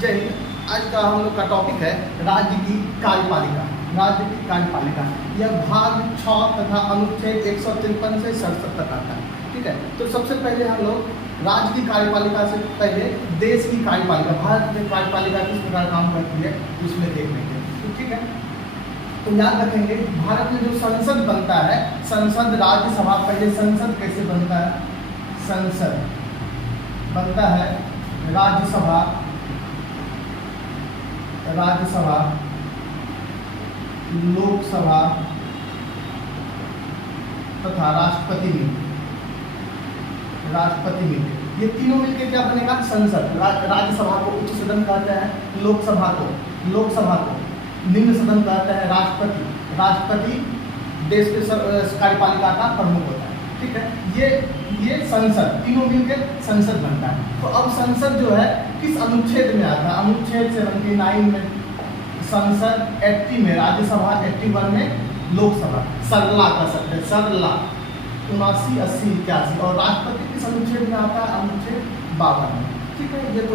जय हिंद। आज का हम लोग का टॉपिक है राज्य की कार्यपालिका। राज्य की कार्यपालिका यह भाग 6 तथा अनुच्छेद 153 से 67 तक आता है। ठीक है, तो सबसे पहले हम लोग राज्य की कार्यपालिका से पहले देश की कार्यपालिका, भारत में कार्यपालिका किस प्रकार काम करती है उसमें देख लेंगे। तो ठीक है, तो याद रखेंगे भारत में जो संसद बनता है, संसद राज्यसभा, पहले संसद कैसे बनता है? संसद बनता है राज्यसभा, राज्यसभा, लोकसभा तथा राष्ट्रपति में, राष्ट्रपति में ये तीनों मिलकर क्या बनेगा? संसद। राज्यसभा को उच्च सदन कहते हैं, लोकसभा को निम्न सदन कहते हैं, राष्ट्रपति देश के कार्यपालिका का प्रमुख होता है। ठीक है, ये संसद तीनों मिलकर संसद बनता है। तो अब संसद जो है किस अनुच्छेद में आता है? अनुच्छेद 79 में संसद, 80 में राज्यसभा, 81 में लोकसभा, सरला कर सकते हैं, सरला 79, 80, 81। और राष्ट्रपति किस अनुच्छेद में आता है? अनुच्छेद 52 में। ठीक है, ये तो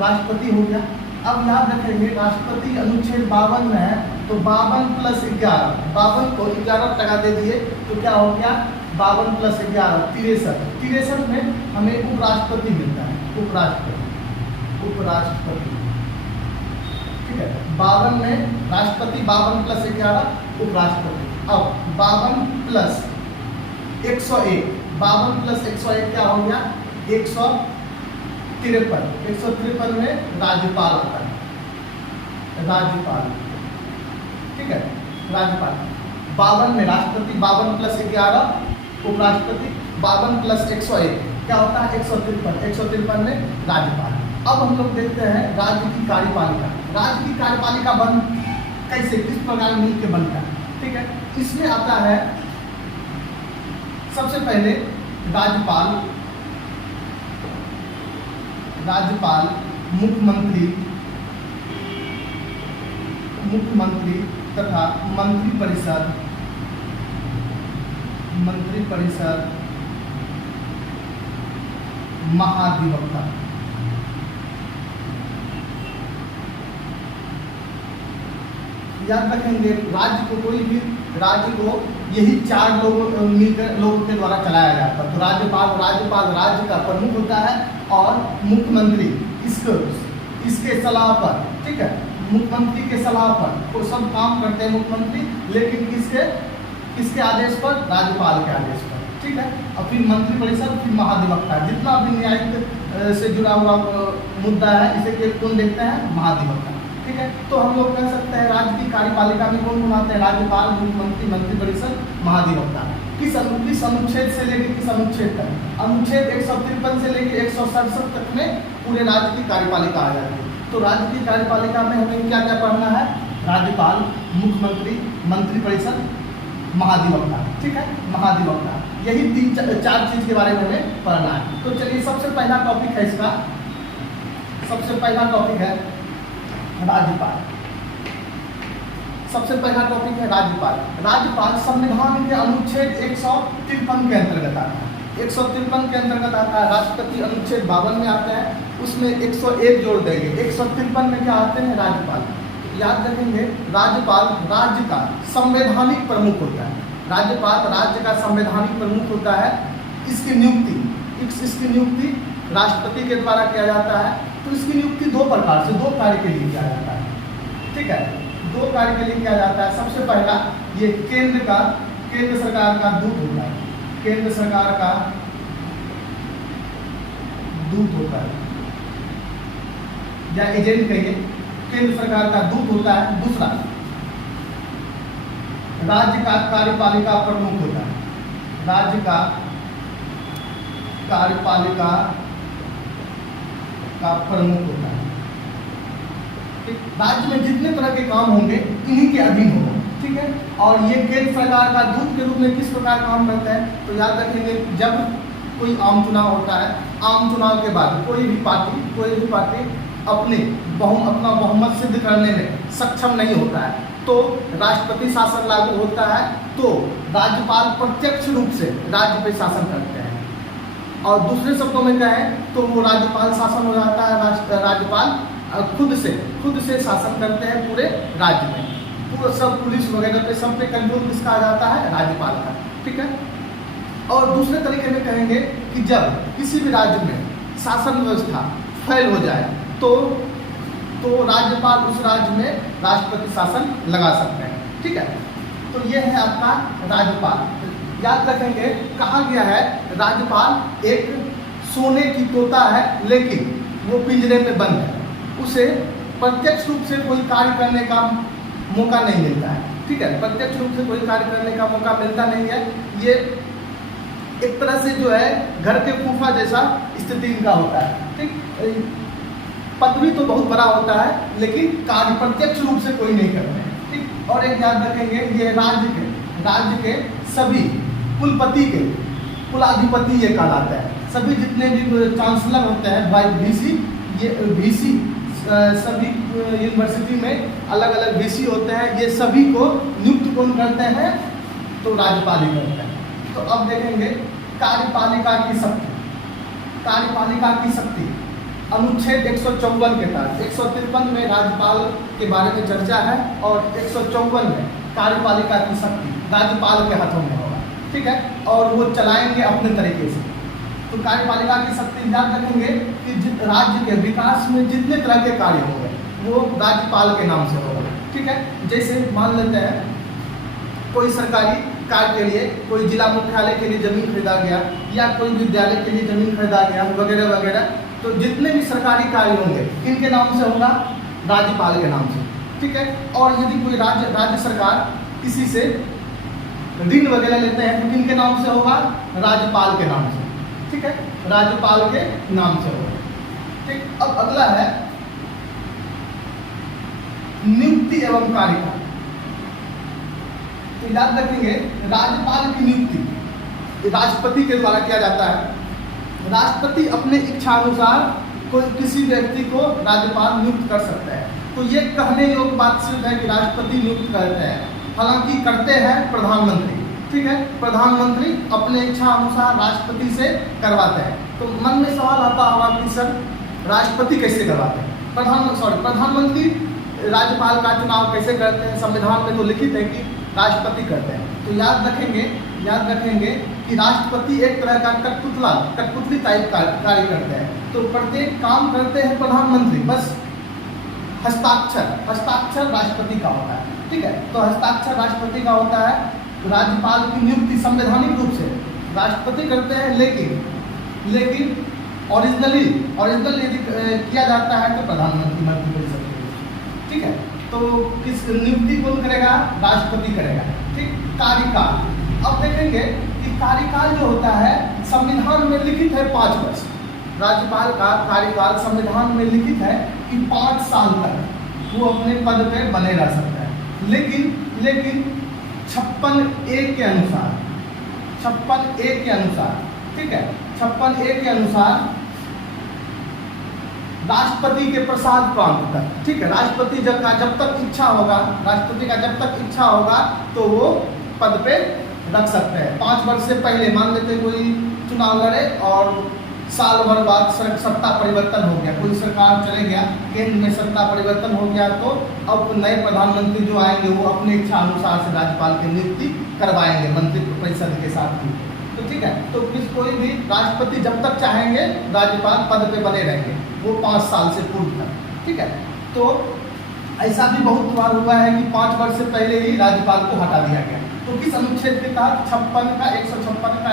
राष्ट्रपति हो गया। अब याद रखेंगे राष्ट्रपति अनुच्छेद 52 में है, तो 52 + 11, 52 को 11 टका दे दिए तो क्या हो गया? 52 + 11 63। 63 में हमें उपराष्ट्रपति मिलता है, उपराष्ट्रपति। ठीक है, 52 में राष्ट्रपति, 52 + 11 उपराष्ट्रपति। अब 52 + 101, 52 + 101 क्या हो गया? 153। 153 में राज्यपाल आता है, राज्यपाल। ठीक है, राज्यपाल। 52 में राष्ट्रपति, 52 + 11 उपराष्ट्रपति, 52 + 101 क्या होता है? 153। 153 में राज्यपाल। अब हम लोग देखते हैं राज्य की कार्यपालिका। राज्य की कार्यपालिका कैसे, किस प्रकार मिलकर बनता है? ठीक है, इसमें आता है सबसे पहले राज्यपाल, मुख्यमंत्री तथा मंत्रिपरिषद, महाधिवक्ता। याद रखेंगे राज्य को, कोई भी राज्य को यही 4 लोगों के द्वारा चलाया जाता है। तो राज्यपाल राज्य का प्रमुख होता है और मुख्यमंत्री इसके सलाह पर, ठीक है, मुख्यमंत्री के सलाह पर वो सब काम करते हैं मुख्यमंत्री, लेकिन किसके आदेश पर? राज्यपाल के आदेश पर। ठीक है, और फिर मंत्रिपरिषद, फिर महाधिवक्ता। जितना भी न्यायिक से जुड़ा हुआ मुद्दा है इसे कौन देखते हैं? महाधिवक्ता। ठीक है, तो हम लोग कह सकते हैं राज्य की कार्यपालिका में कौन आते हैं? राज्यपाल, मुख्यमंत्री, मंत्रिपरिषद, महाधिवक्ता। किस अनुच्छेद से लेकर किस अनुच्छेद तक? अनुच्छेद 153 से लेकर 167 तक में पूरे राज्य की कार्यपालिका आ जाती है। तो राज्य की कार्यपालिका में हमें क्या क्या पढ़ना है? राज्यपाल, मुख्यमंत्री, मंत्रिपरिषद, महाधिवक्ता। ठीक है, महाधिवक्ता, यही 4 चीज के बारे में हमें पढ़ना है। तो चलिए सबसे पहला टॉपिक है इसका, सबसे पहला टॉपिक है राज्यपाल। सबसे पहला टॉपिक है राज्यपाल। राज्यपाल संविधान के अनुच्छेद 153 के अंतर्गत आता है, 153 के अंतर्गत आता है। राष्ट्रपति अनुच्छेद 52 में आता है, उसमें 101 जोड़ देंगे, 153 में क्या आते हैं? राज्यपाल। याद रखेंगे राज्यपाल राज्य का संवैधानिक प्रमुख होता है, राज्यपाल राज्य का संवैधानिक प्रमुख होता है। इसकी नियुक्ति राष्ट्रपति के द्वारा किया जाता है। तो इसकी नियुक्ति 2 प्रकार से, 2 कार्य के लिए किया जाता है। ठीक है, 2 कार्य के लिए किया जाता है। सबसे पहला ये केंद्र सरकार का दूत होता है, केंद्र सरकार का दूत होता है, या एजेंट कहिए, केंद्र सरकार का दूत होता है। दूसरा राज्य का कार्यपालिका प्रमुख होता है, राज्य का कार्यपालिका का प्रमुख होता है। राज्य में जितने तरह के काम होंगे इन्हीं के अधीन होगा। ठीक है, और ये केंद्र सरकार का दूत के रूप में किस प्रकार काम करते हैं? तो याद रखेंगे जब कोई आम चुनाव होता है, आम चुनाव के बाद कोई भी पार्टी अपना बहुमत सिद्ध करने में सक्षम नहीं होता है, तो राष्ट्रपति शासन लागू होता है, तो राज्यपाल प्रत्यक्ष रूप से राज्य पे शासन करते हैं। और दूसरे शब्दों में कहें तो वो राज्यपाल शासन हो जाता है, राज्यपाल खुद से शासन करते हैं पूरे राज्य में। पूरा सब पुलिस वगैरह पे सब पे कंट्रोल किसका आ जाता है? राज्यपाल का। ठीक है। और दूसरे तरीके में कहेंगे कि जब किसी भी राज्य में शासन व्यवस्था फेल हो जाए तो राज्यपाल उस राज्य में राष्ट्रपति शासन लगा सकते हैं। ठीक है। तो ये है आपका राज्यपाल। याद रखेंगे, कहा गया है राज्यपाल एक सोने की तोता है लेकिन वो पिंजरे में बंद है, उसे प्रत्यक्ष रूप से कोई कार्य करने का मौका नहीं मिलता है। ठीक है। प्रत्यक्ष रूप से कोई कार्य करने का मौका मिलता नहीं है। ये एक तरह से जो है घर के फूफा जैसा स्थिति इनका होता है। ठीक। पदवी तो बहुत बड़ा होता है लेकिन कार्य प्रत्यक्ष रूप से कोई नहीं करते हैं। ठीक। और एक याद रखेंगे, ये राज्य के सभी कुलपति के कुलाधिपति ये कहलाता है। सभी जितने भी चांसलर होते हैं वीसी सभी यूनिवर्सिटी में अलग अलग वीसी होते हैं, ये सभी को नियुक्त कौन करते हैं? तो राज्यपाल ही करते हैं। तो अब देखेंगे कार्यपालिका की शक्ति अनुच्छेद 154 के तहत 153 में राज्यपाल के बारे में चर्चा है और 154 में कार्यपालिका की शक्ति राज्यपाल के हाथों में होगा। ठीक है। और वो चलाएंगे अपने तरीके से। तो कार्यपालिका की शक्ति याद रखेंगे कि राज्य के विकास में जितने तरह के कार्य होंगे वो राज्यपाल के नाम से होगा। ठीक है। जैसे मान लेते हैं कोई सरकारी कार्य के लिए कोई जिला मुख्यालय के लिए जमीन खरीदा गया या कोई विद्यालय के लिए जमीन खरीदा गया वगैरह वगैरह, तो जितने भी सरकारी कार्य होंगे किनके नाम से होगा? राज्यपाल के नाम से। ठीक है। और यदि कोई राज्य सरकार किसी से ऋण वगैरह लेते हैं तो किनके नाम से होगा? राज्यपाल के नाम से। ठीक है। राज्यपाल के नाम से होगा। ठीक। अब अगला है नियुक्ति एवं कार्यकाल। तो याद रखेंगे राज्यपाल की नियुक्ति राष्ट्रपति के द्वारा किया जाता है। राष्ट्रपति अपने इच्छा अनुसार कोई किसी व्यक्ति को राज्यपाल नियुक्त कर सकता है। तो ये कहने योग्य बात सिर्फ है कि राष्ट्रपति नियुक्त करते हैं, हालांकि करते हैं प्रधानमंत्री। ठीक है। प्रधानमंत्री अपने इच्छा अनुसार राष्ट्रपति से करवाते हैं। तो मन में सवाल आता होगा कि सर राष्ट्रपति कैसे करवाते हैं? प्रधानमंत्री राज्यपाल का चुनाव कैसे करते हैं? संविधान में तो लिखित है कि राष्ट्रपति करते हैं। तो याद रखेंगे कि राष्ट्रपति एक तरह का कठपुतली टाइप कार्य करते हैं। तो प्रत्येक काम करते हैं प्रधानमंत्री, बस हस्ताक्षर राष्ट्रपति का होता है। ठीक है। तो हस्ताक्षर राष्ट्रपति का होता है। राज्यपाल की नियुक्ति संवैधानिक रूप से राष्ट्रपति करते हैं, लेकिन ओरिजिनली यदि किया जाता है तो प्रधानमंत्री मंत्रिपरिषद। ठीक है। तो किस नियुक्ति कौन करेगा? राष्ट्रपति करेगा। ठीक। कार्यकाल। अब देखेंगे कि कार्यकाल जो होता है संविधान में लिखित है 5 वर्ष। राज्यपाल का कार्यकाल संविधान में लिखित है कि 5 साल तक वो अपने पद पे बने रह सकता है। लेकिन 56A के अनुसार 56A के अनुसार, ठीक है, 56A के अनुसार राष्ट्रपति के प्रसाद प्रांत तक, ठीक है, राष्ट्रपति जब तक इच्छा होगा, राष्ट्रपति का जब तक इच्छा होगा तो वो पद पे रख सकते हैं। 5 वर्ष से पहले मान लेते कोई चुनाव लड़े और साल भर बाद सत्ता परिवर्तन हो गया, कोई सरकार चले गया, केंद्र में सत्ता परिवर्तन हो गया, तो अब नए प्रधानमंत्री जो आएंगे वो अपने इच्छा अनुसार से राज्यपाल की नियुक्ति करवाएंगे मंत्रिपरिषद के साथ ही। तो ठीक है, तो कोई भी राष्ट्रपति जब तक चाहेंगे राज्यपाल पद पे बने रहेंगे, वो 5 साल से पूर्व तक। ठीक है। तो ऐसा भी बहुत बार हुआ है कि 5 वर्ष से पहले ही राज्यपाल को हटा दिया गया। तो किस अनुच्छेद के तहत? 156 का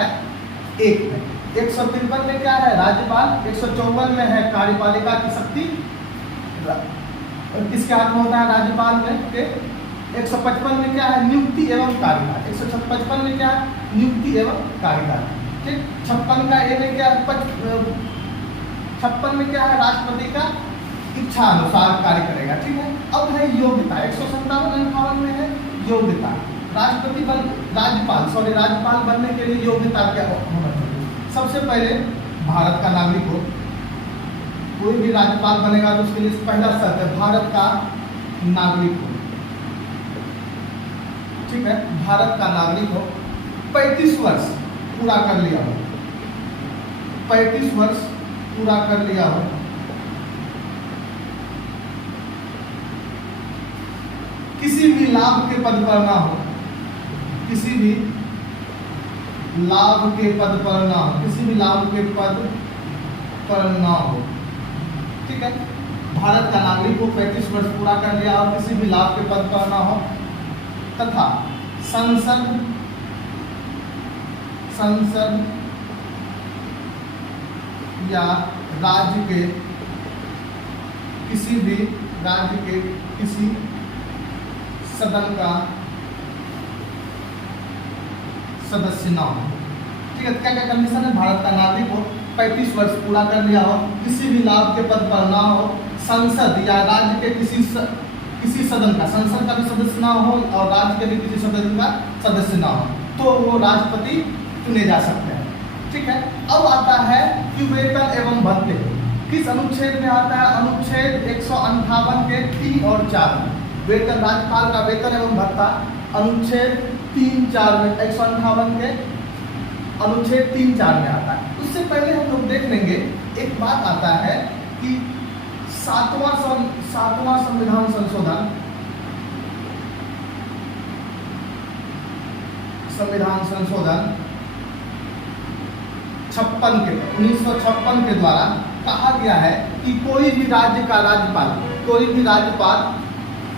1 में। 153 में क्या है? राज्यपाल। 154 में है कार्यपालिका की शक्ति, किसके हाथ में होता है? राज्यपाल में के। 155 में क्या है? नियुक्ति एवं कार्यकाल। 155 में क्या है? नियुक्ति एवं कार्यकाल। ठीक। 56 का ए में क्या है? 56 में क्या है? राष्ट्रपति का इच्छा अनुसार कार्य करेगा। ठीक है। अब है योग्यता। 157-58 में है योग्यता। राज्यपाल बनने के लिए योग्यता क्या होना चाहिए? सबसे पहले भारत का नागरिक हो। कोई भी राज्यपाल बनेगा तो उसके लिए पहला शर्त है भारत का नागरिक हो। ठीक है, भारत का नागरिक हो, 35 वर्ष पूरा कर लिया हो, 35 वर्ष पूरा कर लिया हो, किसी भी लाभ के पद पर ना हो, किसी भी लाभ के पद पर ना हो, किसी भी लाभ के पद पर ना हो, ठीक है। भारत का नागरिक हो, 35 वर्ष पूरा कर लिया और किसी भी लाभ के पद पर ना हो, तथा संसद या राज्य के किसी भी राज्य के किसी सदन का सदस्य ना हो, ठीक है। क्या क्या कंडीशन है? भारत का नागरिक हो, 35 वर्ष पूरा कर लिया हो, किसी भी लाभ के पद पर ना हो, संसद या राज्य के किसी सदन का, संसद का भी सदस्य ना हो और राज्य के भी किसी सदन का सदस्य ना हो, तो वो राष्ट्रपति चुने जा सकते हैं, ठीक है। अब आता है कि वेतन एवं भत्ते किस अनुच्छेद में आता है? अनुच्छेद 158 के 3 और 4 में वेतन, राज्यपाल का वेतन एवं भत्ता अनुच्छेद 3-4 में, 158 के अनुच्छेद 3-4 में आता है। उससे पहले हम लोग देख लेंगे, एक बात आता है कि सातवां संविधान संशोधन 1956 के द्वारा कहा गया है कि कोई भी राज्य का राज्यपाल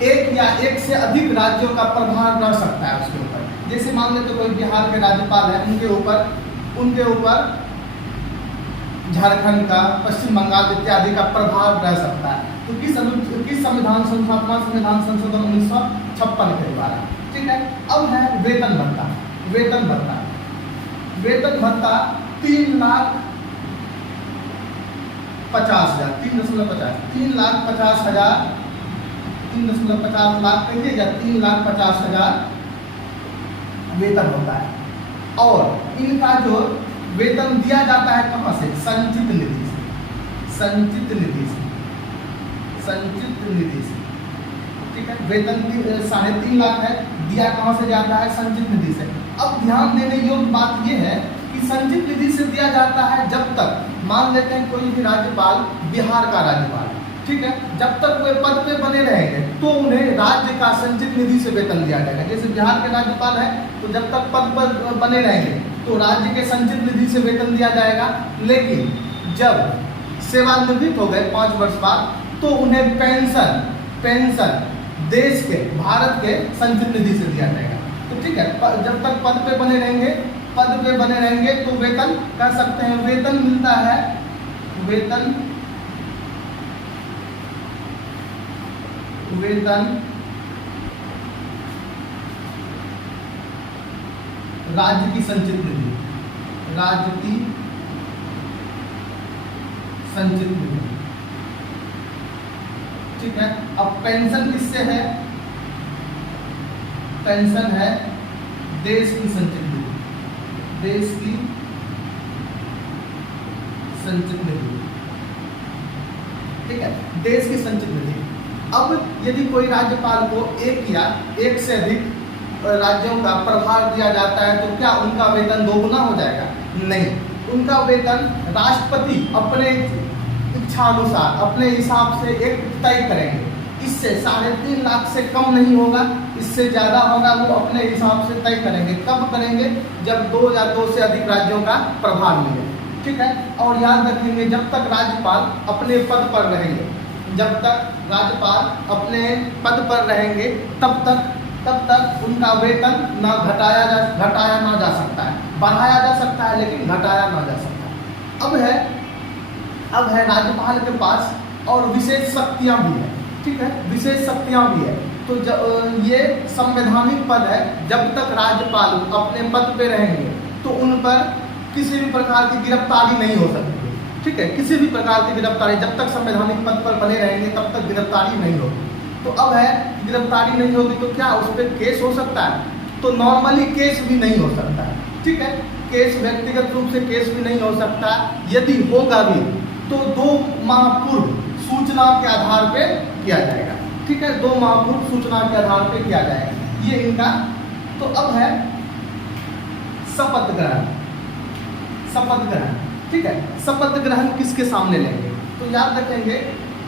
एक या एक से अधिक राज्यों का प्रभार रह सकता है उसके ऊपर। जैसे मान लेते कोई बिहार के राज्यपाल है, उनके ऊपर झारखंड का, पश्चिम बंगाल इत्यादि का प्रभाव रह सकता है। तो किस संविधान संशोधन 1956 के द्वारा, ठीक है। अब है वेतन भत्ता। वेतन भत्ता 3,50,000 लाख कहिए या 3,50,000 वेतन होता है। और इनका जो वेतन दिया जाता है कहाँ से? संचित निधि से, ठीक है। वेतन 3.5 लाख है, दिया कहाँ से जाता है? संचित निधि से। अब ध्यान देने योग्य बात यह है कि संचित निधि से दिया जाता है जब तक, मान लेते हैं कोई भी राज्यपाल, बिहार का राज्यपाल, ठीक है, जब तक वे पद पे बने रहेंगे तो उन्हें राज्य का संचित निधि से वेतन दिया जाएगा। जैसे बिहार के राज्यपाल है तो जब तक पद पर बने रहेंगे तो राज्य के संचित निधि से वेतन दिया जाएगा, लेकिन जब सेवानिवृत्त हो गए 5 वर्ष बाद तो उन्हें पेंशन देश के, भारत के संचित निधि से दिया जाएगा। तो ठीक है, जब तक पद पे बने रहेंगे तो वेतन कर सकते हैं। वेतन मिलता है, वेतन राज्य की संचित निधि, ठीक है। अब पेंशन किससे है? पेंशन है देश की संचित निधि, ठीक है, देश की संचित निधि। अब यदि कोई राज्यपाल को एक या एक से अधिक राज्यों का प्रभार दिया जाता है तो क्या उनका वेतन दोगुना हो जाएगा? नहीं, उनका वेतन राष्ट्रपति अपने इच्छानुसार, अपने हिसाब से एक तय करेंगे। इससे 3.5 लाख से कम नहीं होगा, इससे ज़्यादा होगा, वो अपने हिसाब से तय करेंगे। कब करेंगे? जब 2 या 2 से अधिक राज्यों का प्रभार मिले, ठीक है। और याद रखेंगे, जब तक राज्यपाल अपने पद पर रहेंगे, तब तक उनका वेतन घटाया ना जा सकता है, बढ़ाया जा सकता है लेकिन घटाया ना जा सकता। अब है राज्यपाल के पास और विशेष शक्तियाँ भी है, ठीक है, विशेष शक्तियाँ भी है। तो ये संवैधानिक पद है, जब तक राज्यपाल अपने पद पे रहेंगे तो उन पर किसी भी प्रकार की गिरफ्तारी नहीं हो सकती, ठीक है, किसी भी प्रकार की गिरफ्तारी, जब तक संवैधानिक पद पर बने रहेंगे तब तक गिरफ्तारी नहीं होगी। तो अब है, गिरफ्तारी नहीं होगी तो क्या उस पर केस हो सकता है? तो नॉर्मली केस भी नहीं हो सकता है, ठीक है, केस व्यक्तिगत रूप से केस भी नहीं हो सकता। यदि होगा भी तो 2 माह पूर्व सूचना के आधार पे किया जाएगा, ठीक है, 2 माह पूर्व सूचना के आधार पे किया जाएगा। ये इनका। तो अब है शपथ ग्रहण, ठीक है। शपथ ग्रहण किसके सामने लेंगे? तो याद रखेंगे,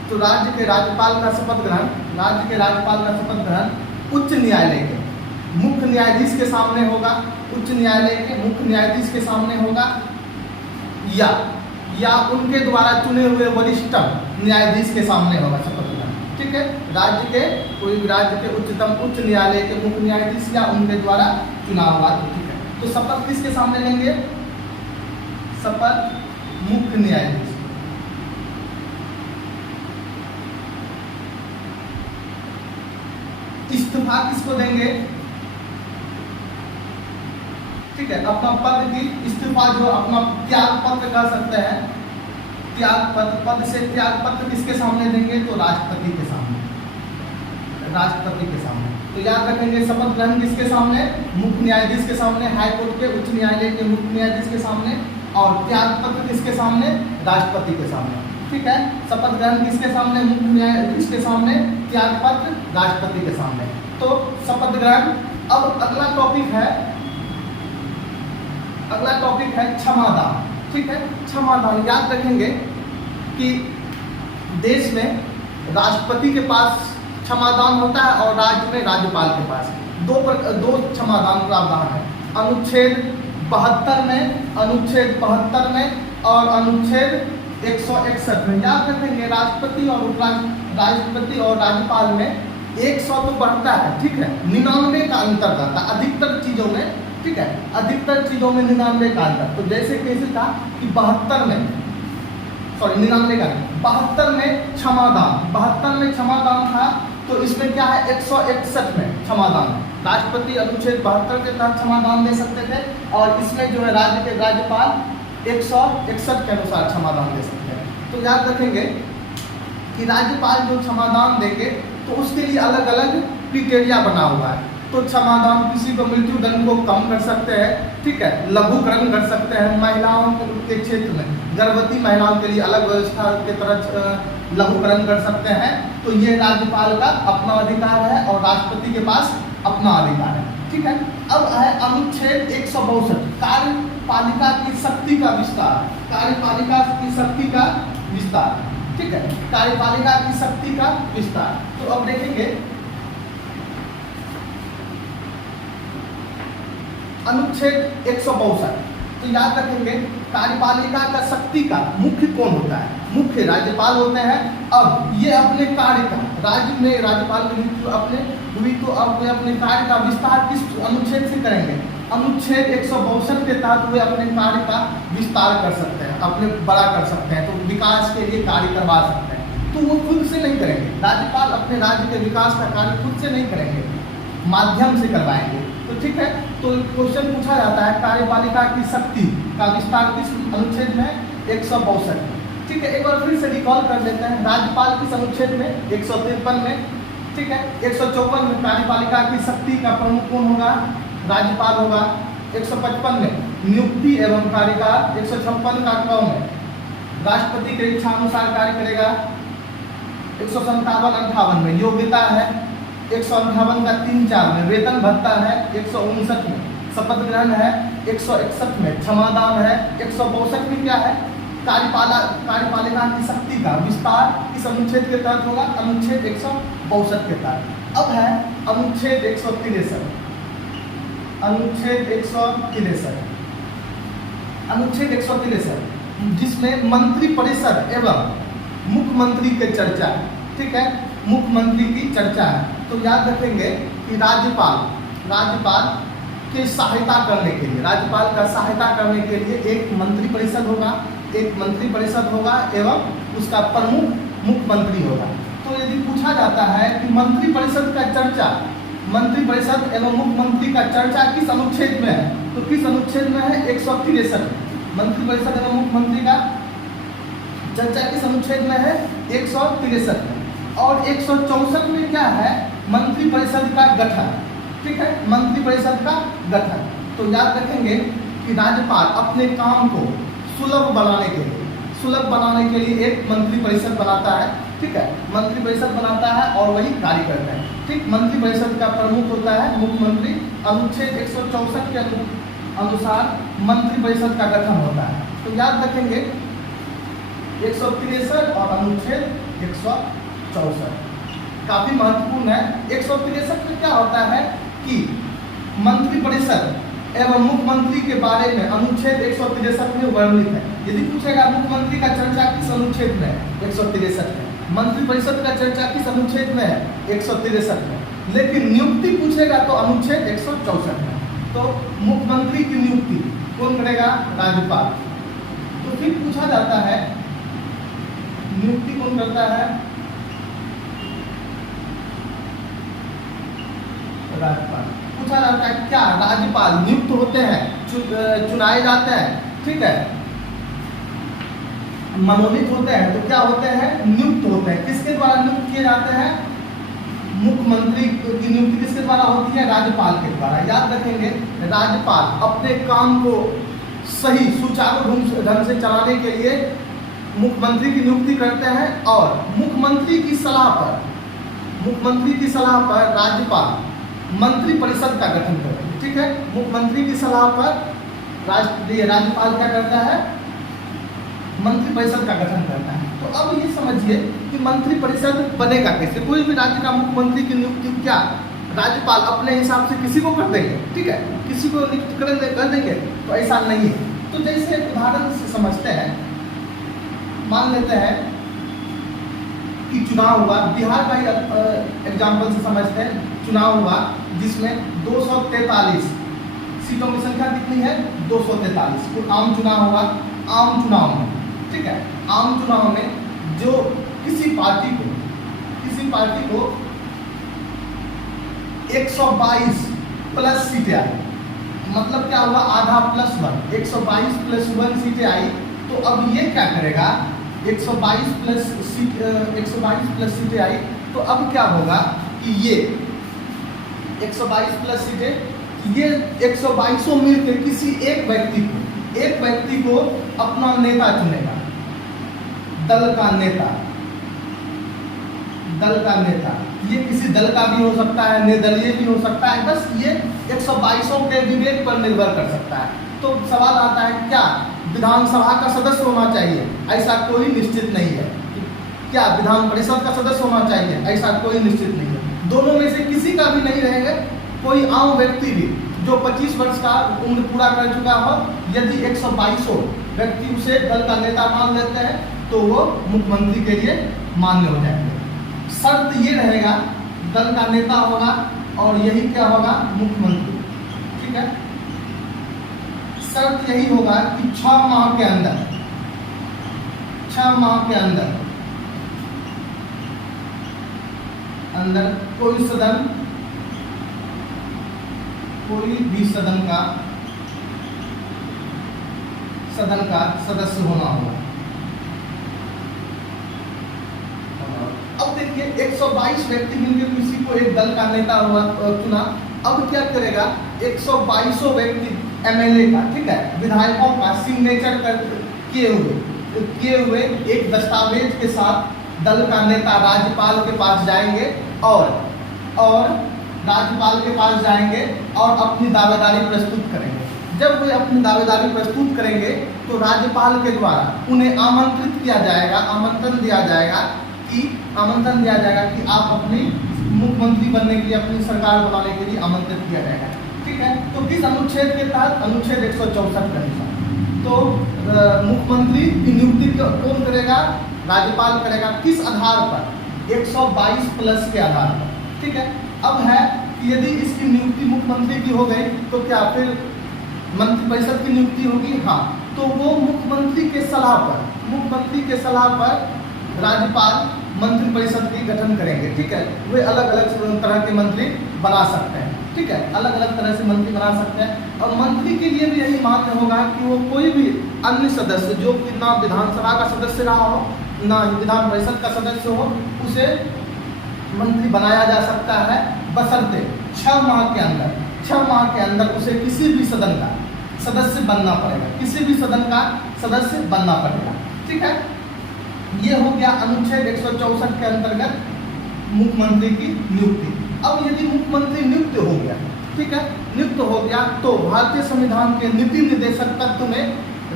तो राज्य के राज्यपाल का शपथ ग्रहण उच्च न्यायालय के मुख्य न्यायाधीश के सामने होगा, उच्च न्यायालय के मुख्य न्यायाधीश के सामने होगा, या उनके द्वारा चुने हुए वरिष्ठतम न्यायाधीश के सामने होगा शपथ ग्रहण। ठीक है, राज्य के कोई भी राज्य के उच्च न्यायालय के मुख्य न्यायाधीश या उनके द्वारा चुना हुआ। ठीक है, तो शपथ किसके सामने लेंगे? शपथ मुख्य न्यायाधीश। इस्तीफा किसको देंगे? ठीक है, अपना पद की इस्तीफा जो अपना त्याग पत्र कह सकते हैं, त्याग पत्र, पद से त्याग पत्र किसके सामने देंगे? तो राष्ट्रपति के सामने, राष्ट्रपति के सामने। तो याद रखेंगे शपथ ग्रहण किसके सामने? मुख्य न्यायाधीश के सामने, हाईकोर्ट के उच्च न्यायालय के मुख्य न्यायाधीश के सामने, और त्याग पत्र किसके सामने? राष्ट्रपति के सामने। ठीक है, शपथ ग्रहण किसके सामने? मुख्य न्यायाधीश के सामने, त्याग पत्र राष्ट्रपति के सामने। तो शपथ ग्रहण। अब अगला टॉपिक है क्षमादान। ठीक है, क्षमादान। याद रखेंगे कि देश में राष्ट्रपति के पास क्षमादान होता है और राज्य में राज्यपाल के पास दो क्षमादान प्रावधान है, अनुच्छेद 72 में, अनुच्छेद 72 में और अनुच्छेद 161 में। याद रखेंगे राष्ट्रपति और राज्यपाल में 100 तो बढ़ता है, ठीक है, 99 का अंतर रहता है अधिकतर चीजों में। ठीक है, अधिकतर चीजों में 99 का अंतर। तो जैसे कैसे था कि 72 में, सॉरी 99 का नहीं, 72 में क्षमादान, 72 में क्षमादान था, तो इसमें क्या है? 161 में क्षमादान। राष्ट्रपति अनुच्छेद 72 के तहत क्षमादान दे सकते थे, और इसमें जो है राज्य के राज्यपाल 161 के अनुसार क्षमादान दे सकते हैं। तो याद रखेंगे कि राज्यपाल जो क्षमादान देंगे तो उसके लिए अलग अलग क्रिटेरिया बना हुआ है। तो क्षमादान किसी को मृत्यु दंड को कम कर सकते हैं, ठीक है, लघुकरण कर सकते हैं, महिलाओं के क्षेत्र में गर्भवती महिलाओं के लिए अलग व्यवस्था के तरह लघुकरण कर सकते हैं। तो ये राज्यपाल का अपना अधिकार है और राष्ट्रपति के पास अपना अधिकार है। ठीक है, अब है अनुच्छेद 162 कार्यपालिका की शक्ति का विस्तार, कार्यपालिका की शक्ति का विस्तार। ठीक है, कार्यपालिका की शक्ति का विस्तार। तो अब देखेंगे अनुच्छेद 162। तो याद रखेंगे कार्यपालिका का शक्ति का मुख्य कौन होता है? मुख्य राज्यपाल होते हैं। अब ये अपने कार्य का, राज्य में राज्यपाल की मृत्यु अपने हुई तो अब वे अपने कार्य का विस्तार किस अनुच्छेद से करेंगे? अनुच्छेद 162 के तहत वे अपने कार्य का विस्तार कर सकते हैं, अपने बड़ा कर सकते हैं, तो विकास के लिए कार्य करवा सकते हैं। तो वो खुद से नहीं करेंगे, राज्यपाल अपने राज्य के विकास का कार्य खुद से नहीं करेंगे, माध्यम से करवाएंगे। तो ठीक है, तो क्वेश्चन पूछा जाता है कार्यपालिका की शक्ति का विस्तार किस अनुच्छेद में? 162। ठीक है, एक बार फिर से रिकॉल कर लेते हैं। राज्यपाल किस अनुच्छेद में? 153 में। ठीक है, 154 में कार्यपालिका की शक्ति का प्रमुख कौन होगा? राज्यपाल होगा। 155 में नियुक्ति एवं कार्यकाल, 156 का क में राष्ट्रपति के इच्छानुसार कार्य करेगा। 157-58 में योग्यता है। 158 का 3-4 में वेतन भत्ता है। 159 में शपथ ग्रहण है। 161 में क्षमादान है। 162 में क्या है? कार्यपालिका की शक्ति का विस्तार इस अनुच्छेद के तहत होगा, अनुच्छेद 162 के तहत। अब है अनुच्छेद 163। अनुच्छेद 163, अनुच्छेद 163 जिसमें मंत्रिपरिषद एवं मुख्यमंत्री के चर्चा। ठीक है, मुख्यमंत्री की चर्चा है। तो याद रखेंगे कि राज्यपाल की सहायता करने के लिए, राज्यपाल का सहायता करने के लिए एक मंत्रिपरिषद होगा, एवं उसका प्रमुख मुख्यमंत्री होगा। तो यदि पूछा जाता है कि मंत्रिपरिषद का चर्चा, मंत्रिपरिषद एवं मुख्यमंत्री का चर्चा किस अनुच्छेद में है? तो किस अनुच्छेद में है? 163। मंत्रिपरिषद एवं मुख्यमंत्री का चर्चा किस अनुच्छेद में है? 163 में। और 164 में क्या है? मंत्रिपरिषद का गठन। ठीक है, मंत्रिपरिषद का गठन। तो याद रखेंगे कि राज्यपाल अपने काम को सुलभ बनाने के लिए एक मंत्रिपरिषद बनाता है। ठीक है, मंत्रिपरिषद बनाता है और वही कार्य करता है। ठीक, मंत्रिपरिषद का प्रमुख होता है मुख्यमंत्री। अनुच्छेद 164 के अनुसार मंत्रिपरिषद का गठन होता है। तो याद रखेंगे 163 और अनुच्छेद 164। काफी महत्वपूर्ण है। 163 में क्या होता है कि मंत्रिपरिषद एवं मुख्यमंत्री के बारे में अनुच्छेद 163 में वर्णित है। यदि पूछेगा मुख्यमंत्री का चर्चा किस अनुच्छेद में है, 163 में। मंत्रिपरिषद का चर्चा किस अनुच्छेद में है, 163 में। लेकिन नियुक्ति पूछेगा तो अनुच्छेद 164 में। तो मुख्यमंत्री की नियुक्ति कौन करेगा, राज्यपाल। तो फिर पूछा जाता है नियुक्ति कौन करता है, राज्यपाल। पूछा जाता है क्या राज्यपाल नियुक्त होते हैं, चुनाए जाते हैं, ठीक है, मनोनीत होते हैं, तो क्या होते हैं, नियुक्त होते हैं। किसके द्वारा नियुक्त किए जाते हैं, मुख्यमंत्री की नियुक्ति किसके द्वारा होती है, राज्यपाल के द्वारा। याद रखेंगे, राज्यपाल अपने काम को सही सुचारू ढंग से चलाने के लिए मुख्यमंत्री की नियुक्ति करते हैं और मुख्यमंत्री की सलाह पर राज्यपाल मंत्रिपरिषद का गठन करते हैं, ठीक है। मुख्यमंत्री की सलाह पर राज्यपाल क्या करता है, मंत्रिपरिषद का गठन करता है। तो अब ये समझिए कि मंत्रिपरिषद बनेगा कैसे। कोई भी राज्य का मुख्यमंत्री की नियुक्ति क्या राज्यपाल अपने हिसाब से किसी को कर देंगे, ठीक है, किसी को नियुक्त कर देंगे, तो ऐसा नहीं है। तो जैसे उदाहरण से समझते हैं, मान लेते हैं कि चुनाव हुआ, बिहार का ही एग्जाम्पल से समझते हैं। चुनाव हुआ जिसमें 243 सीटों की संख्या कितनी है, 243। कुल आम चुनाव हुआ, आम चुनाव में, ठीक है, आम चुनाव में जो किसी पार्टी को 122 प्लस सीटें आई, मतलब क्या हुआ, आधा प्लस 1, 122 प्लस 1 सीटें आई। तो अब ये क्या करेगा, 122 प्लस सीटें आई, तो अब क्या होगा कि ये 122 प्लस सीटें, ये 122 मिलकर किसी एक व्यक्ति को अपना नेता चुनेगा, दल का नेता। ये किसी दल का भी हो सकता है, निर्दलीय भी हो सकता है, बस ये 122 के विवेक पर निर्भर कर सकता है। तो सवाल आता है क्या विधानसभा का सदस्य होना चाहिए, ऐसा कोई निश्चित नहीं है। क्या विधान परिषद का सदस्य होना चाहिए, ऐसा कोई निश्चित नहीं है। दोनों में से किसी का भी नहीं रहेगा। कोई आम व्यक्ति भी जो 25 वर्ष का उम्र पूरा कर चुका हो, यदि 122 व्यक्ति उसे दल का नेता मान लेते हैं तो वो मुख्यमंत्री के लिए मान्य हो जाएंगे। शर्त ये रहेगा, दल का नेता होगा और यही क्या होगा, मुख्यमंत्री, ठीक है। शर्त यही होगा कि 6 माह के अंदर कोई भी सदन का सदस्य होना होगा। अब देखिए 122 व्यक्ति मिलकर किसी को एक दल का नेता चुना। अब क्या करेगा, 122 व्यक्ति एमएलए का, ठीक है, विधायकों का सिग्नेचर किए हुए एक दस्तावेज के साथ दल का नेता राज्यपाल के पास जाएंगे और राज्यपाल के पास जाएंगे और अपनी दावेदारी प्रस्तुत करेंगे। जब वे अपनी दावेदारी प्रस्तुत करेंगे तो राज्यपाल के द्वारा उन्हें आमंत्रण दिया जाएगा कि आप अपनी मुख्यमंत्री बनने के लिए, अपनी सरकार बनाने के लिए आमंत्रित किया जाएगा, ठीक है। तो किस अनुच्छेद के तहत, अनुच्छेद 164 के अनुसार। तो मुख्यमंत्री की नियुक्ति कौन करेगा, राज्यपाल करेगा। किस आधार पर, 122 प्लस के आधार पर, ठीक है। अब है कि यदि इसकी नियुक्ति मुख्यमंत्री की हो गई तो क्या फिर मंत्रिपरिषद की नियुक्ति होगी, हाँ। तो वो मुख्यमंत्री के सलाह पर राज्यपाल मंत्रिपरिषद की गठन करेंगे, ठीक है। वे अलग अलग तरह के मंत्री बना सकते हैं, ठीक है, अलग अलग तरह से मंत्री बना सकते हैं। और मंत्री के लिए भी यही मान्य होगा कि वो कोई भी अन्य सदस्य जो कि ना विधानसभा का सदस्य रहा हो, ना विधान परिषद का सदस्य हो, उसे मंत्री बनाया जा सकता है, बशर्ते 6 माह के अंदर उसे किसी भी सदन का सदस्य बनना पड़ेगा, ठीक है। ये हो गया अनुच्छेद 164 के अंतर्गत मुख्यमंत्री की नियुक्ति। अब यदि मुख्यमंत्री नियुक्त हो गया, ठीक है, नियुक्त हो गया, तो भारतीय संविधान के नीति निर्देशक तत्व में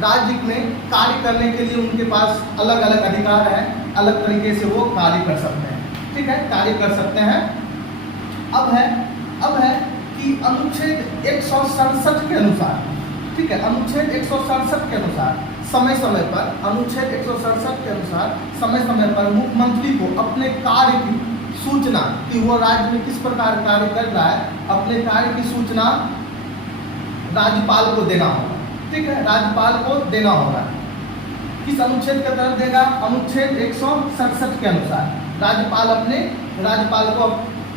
राज्य में कार्य करने के लिए उनके पास अलग अलग अधिकार हैं, अलग तरीके से वो कार्य कर सकते हैं, ठीक है, कार्य कर सकते हैं। अब है कि अनुच्छेद 167 के अनुसार, ठीक है, अनुच्छेद 167 के अनुसार समय समय पर, अनुच्छेद 167 के अनुसार समय समय पर मुख्यमंत्री को अपने कार्य की सूचना कि वो राज्य में किस प्रकार कार्य कर रहा है, अपने कार्य की सूचना राज्यपाल को देना होगा, ठीक है, राज्यपाल को देना होगा। किस अनुच्छेद के तहत देगा? अनुच्छेद 167 के अनुसार राज्यपाल को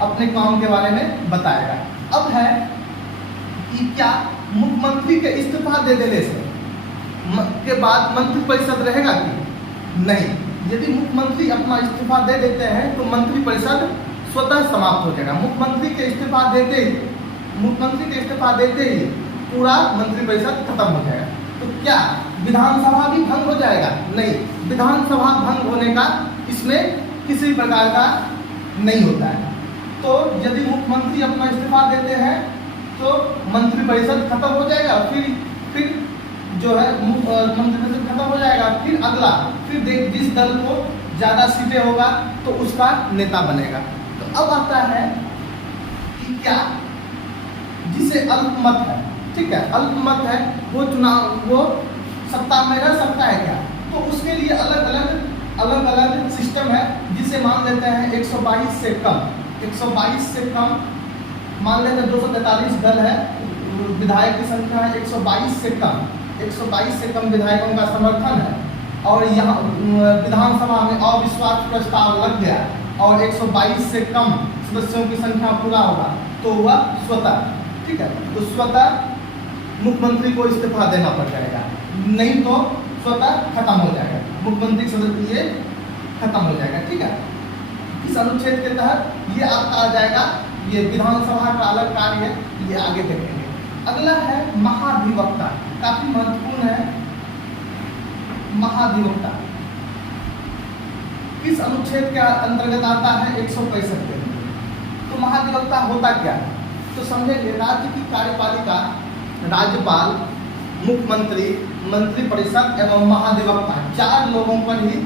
अपने काम के बारे में बताएगा। अब है कि क्या मुख्यमंत्री के इस्तीफा दे देने से के बाद मंत्रिपरिषद रहेगा कि नहीं? यदि मुख्यमंत्री अपना इस्तीफा दे देते हैं तो मंत्रिपरिषद स्वतः समाप्त हो जाएगा। मुख्यमंत्री के इस्तीफा देते ही पूरा मंत्रिपरिषद खत्म हो जाएगा। तो क्या विधानसभा भी भंग हो जाएगा? नहीं, विधानसभा भंग होने का इसमें किसी प्रकार का नहीं होता है। तो यदि मुख्यमंत्री अपना इस्तीफा देते हैं तो मंत्रिपरिषद खत्म हो जाएगा, फिर जो है मंत्रिपरिषद खत्म हो जाएगा, फिर जिस दल को ज़्यादा सीटें होगा तो उसका नेता बनेगा। तो अब आता है कि क्या जिसे अल्पमत है, ठीक है, अल्पमत है, वो सत्ता में रह सकता है क्या? तो उसके लिए अलग अलग सिस्टम है, जिसे मान लेते हैं 122 से कम मान लेते हैं 243 दल है, विधायक की संख्या है 122 से कम विधायकों का समर्थन है और यहाँ विधानसभा में अविश्वास प्रस्ताव लग गया और 122 से कम सदस्यों की संख्या पूरा होगा तो वह स्वतः, ठीक है, तो स्वतः मुख्यमंत्री को इस्तीफा देना पड़ जाएगा, नहीं तो स्वतः खत्म हो जाएगा, मुख्यमंत्री सदस्य ये खत्म हो जाएगा, ठीक है। इस अनुच्छेद के तहत ये आपका आ जाएगा, ये विधानसभा का अलग कार्य है, ये आगे देखेंगे। अगला है महाधिवक्ता, काफी महत्वपूर्ण है महाधिवक्ता। किस अनुच्छेद के अंतर्गत आता है? 165 के। तो महाधिवक्ता होता क्या? तो समझेंगे, राज्य की कार्यपालिका राज्यपाल, मुख्यमंत्री, मंत्रिपरिषद एवं महाधिवक्ता 4 लोगों पर ही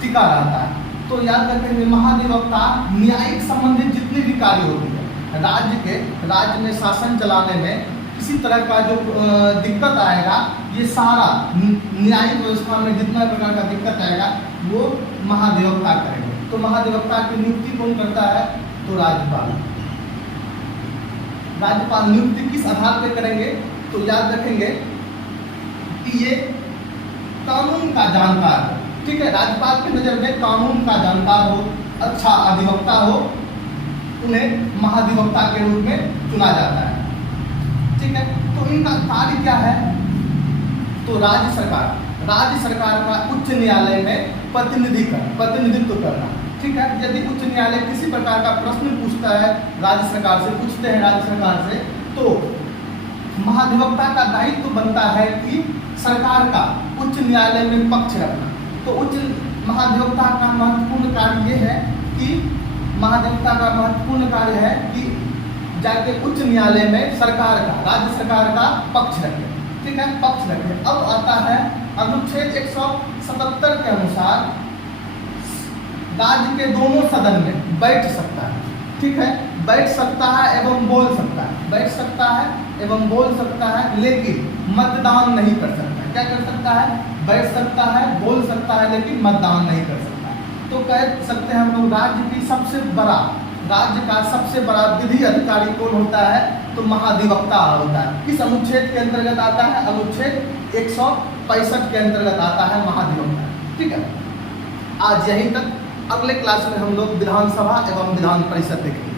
टिका रहता है। तो याद रखेंगे, महाधिवक्ता न्यायिक संबंधित जितनी भी कार्य होती है राज्य में शासन चलाने में किसी तरह का जो दिक्कत आएगा, ये सारा न्यायिक व्यवस्था में जितना प्रकार का दिक्कत आएगा वो महाधिवक्ता करेंगे। तो महाधिवक्ता की नियुक्ति कौन करता है? तो राज्यपाल नियुक्ति किस आधार पर करेंगे? तो याद रखेंगे कि ये कानून का जानकार हो, ठीक है, राज्यपाल की नज़र में कानून का जानकार हो, अच्छा अधिवक्ता हो, उन्हें महाधिवक्ता के रूप में चुना जाता है, ठीक है। तो इनका कार्य क्या है? तो राज्य सरकार का उच्च न्यायालय में प्रतिनिधित्व करना, ठीक है। यदि उच्च न्यायालय किसी प्रकार का प्रश्न पूछता है राज्य सरकार से, तो महाधिवक्ता का दायित्व बनता है कि सरकार का उच्च न्यायालय में पक्ष रखना। तो महाधिवक्ता का महत्वपूर्ण कार्य है कि जाके उच्च न्यायालय में राज्य सरकार का पक्ष रखे, ठीक है, पक्ष रखे। अब आता है अनुच्छेद 177 के अनुसार राज्य के दोनों सदन में बैठ सकता है, ठीक है, बैठ सकता है एवं बोल सकता है, लेकिन मतदान नहीं कर सकता। क्या कर सकता है? बैठ सकता है, बोल सकता है, लेकिन मतदान नहीं कर सकता। तो कह सकते हैं हम लोग राज्य का सबसे बड़ा विधि अधिकारी कौन होता है? तो महाधिवक्ता होता है। किस अनुच्छेद के अंतर्गत आता है? अनुच्छेद 165 के अंतर्गत आता है महाधिवक्ता, ठीक है। आज यहीं तक, अगले क्लास में हम लोग विधानसभा एवं विधान परिषद देखेंगे।